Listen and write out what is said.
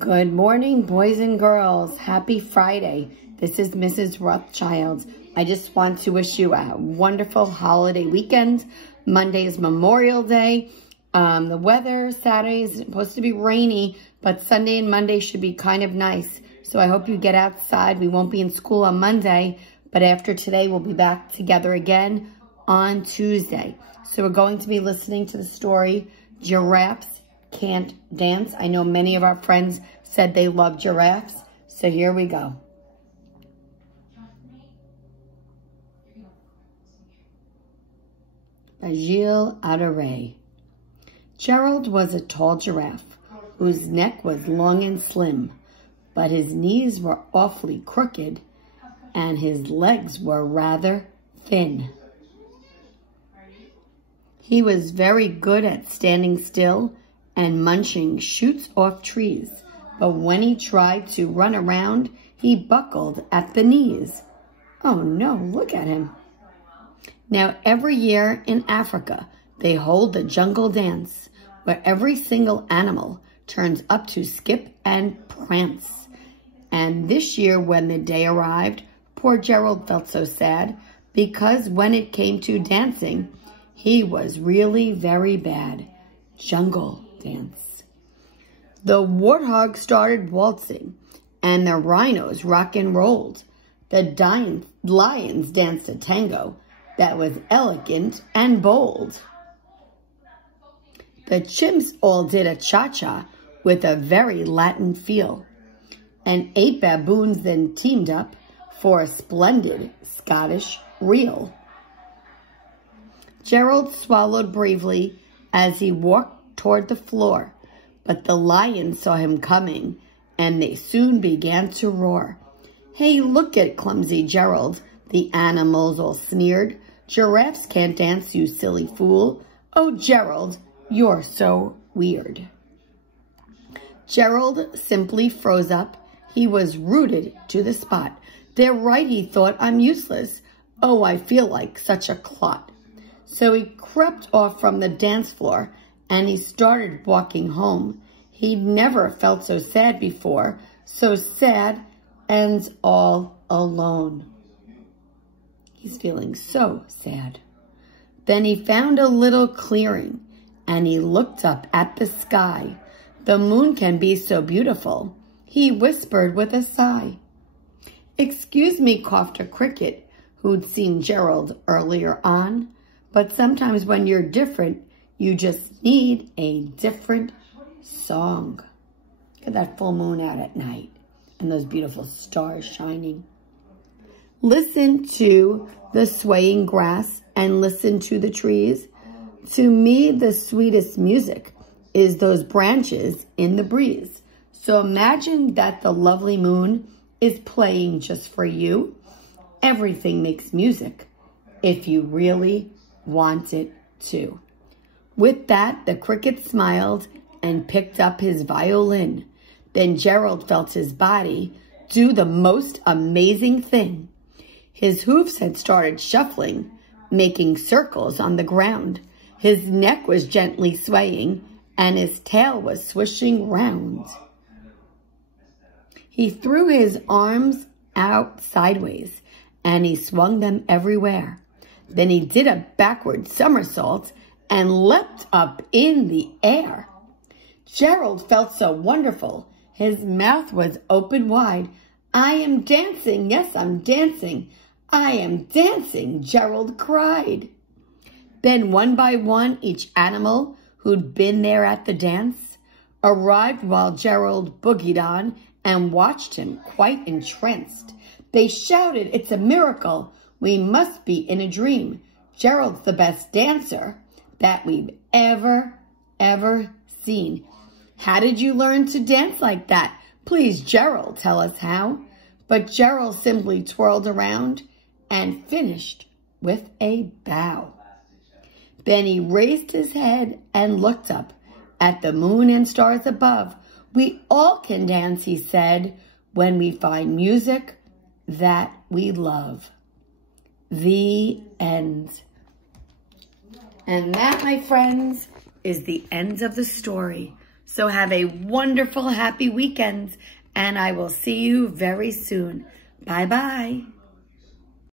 Good morning, boys and girls. Happy Friday. This is Mrs. Rothschild. I just want to wish you a wonderful holiday weekend. Monday is Memorial Day. The weather Saturday is supposed to be rainy, but Sunday and Monday should be kind of nice. So I hope you get outside. We won't be in school on Monday, but after today, we'll be back together again on Tuesday. So we're going to be listening to the story, Giraffes Can't Dance. I know many of our friends said they love giraffes, so here we go. By Gilles Adoré. Gerald was a tall giraffe whose neck was long and slim, but his knees were awfully crooked and his legs were rather thin. He was very good at standing still and munching shoots off trees, but when he tried to run around, he buckled at the knees. Oh no, look at him. Now every year in Africa, they hold the jungle dance, where every single animal turns up to skip and prance. And this year when the day arrived, poor Gerald felt so sad, because when it came to dancing, he was really very bad. Jungle dance. The warthog started waltzing, and the rhinos rock and rolled. The lions danced a tango that was elegant and bold. The chimps all did a cha-cha with a very Latin feel, and 8 baboons then teamed up for a splendid Scottish reel. Gerald swallowed bravely as he walked toward the floor, but the lions saw him coming, and they soon began to roar. "Hey, look at clumsy Gerald," the animals all sneered. "Giraffes can't dance, you silly fool. Oh, Gerald, you're so weird." Gerald simply froze up. He was rooted to the spot. "They're right," he thought. "I'm useless. Oh, I feel like such a clot." So he crept off from the dance floor and he started walking home. He'd never felt so sad before, so sad and all alone. He's feeling so sad. Then he found a little clearing and he looked up at the sky. "The moon can be so beautiful," he whispered with a sigh. "Excuse me," coughed a cricket who'd seen Gerald earlier on. "But sometimes when you're different, you just need a different song." Look at that full moon out at night and those beautiful stars shining. Listen to the swaying grass and listen to the trees. To me, the sweetest music is those branches in the breeze. So imagine that the lovely moon is playing just for you. Everything makes music if you really want it to. With that, the cricket smiled and picked up his violin. Then Gerald felt his body do the most amazing thing. His hoofs had started shuffling, making circles on the ground. His neck was gently swaying, and his tail was swishing round. He threw his arms out sideways, and he swung them everywhere. Then he did a backward somersault and leapt up in the air. Gerald felt so wonderful. His mouth was open wide. "I am dancing, yes, I'm dancing. I am dancing," Gerald cried. Then one by one, each animal who'd been there at the dance arrived while Gerald boogied on and watched him quite entranced. They shouted, "It's a miracle. We must be in a dream. Gerald's the best dancer that we've ever seen. How did you learn to dance like that? Please, Gerald, tell us how." But Gerald simply twirled around and finished with a bow. Then he raised his head and looked up at the moon and stars above. "We all can dance," he said, "when we find music that we love." The end. And that, my friends, is the end of the story. So have a wonderful, happy weekend, and I will see you very soon. Bye-bye.